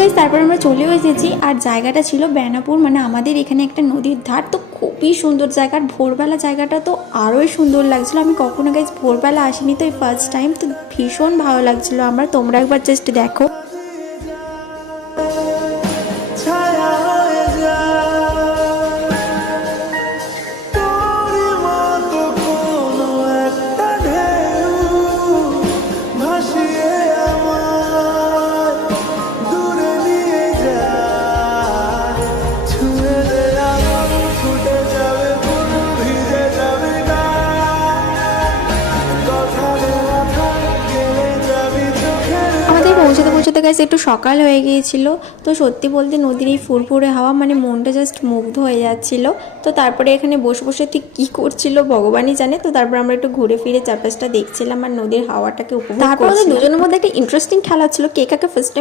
Guys তারপর আমরা চলেও এসেছি। আর জায়গাটা ছিল বেনাপুর, মানে আমাদের এখানে একটা নদীর ধার। তো খুবই সুন্দর জায়গা, আর ভোরবেলা জায়গাটা তো আরোই সুন্দর লাগছিল। আমি কখনো গাইস ভোরবেলা আসিনি, তো এই ফার্স্ট টাইম, তো ভীষণ ভালো লাগছিল আমার। তোমরা একবার জাস্ট দেখো। পৌঁছাতে পৌঁছাতে গাইস একটু সকাল হয়ে গিয়েছিল। তো সত্যি বলতে নদীর এই ফুরফুরে হাওয়া, মানে মনটা জাস্ট মুগ্ধ হয়ে যাচ্ছিল। তো তারপরে এখানে বসে বসে ঠিক কী করছিল ভগবানই জানে। তো তারপর আমরা একটু ঘুরে ফিরে চারপাশটা দেখছিলাম আর নদীর হাওয়াটাকে উপভোগ করছিলাম। তারপর দুজনের মধ্যে একটা ইন্টারেস্টিং খেলা ছিল, কে কাকে ফার্স্ট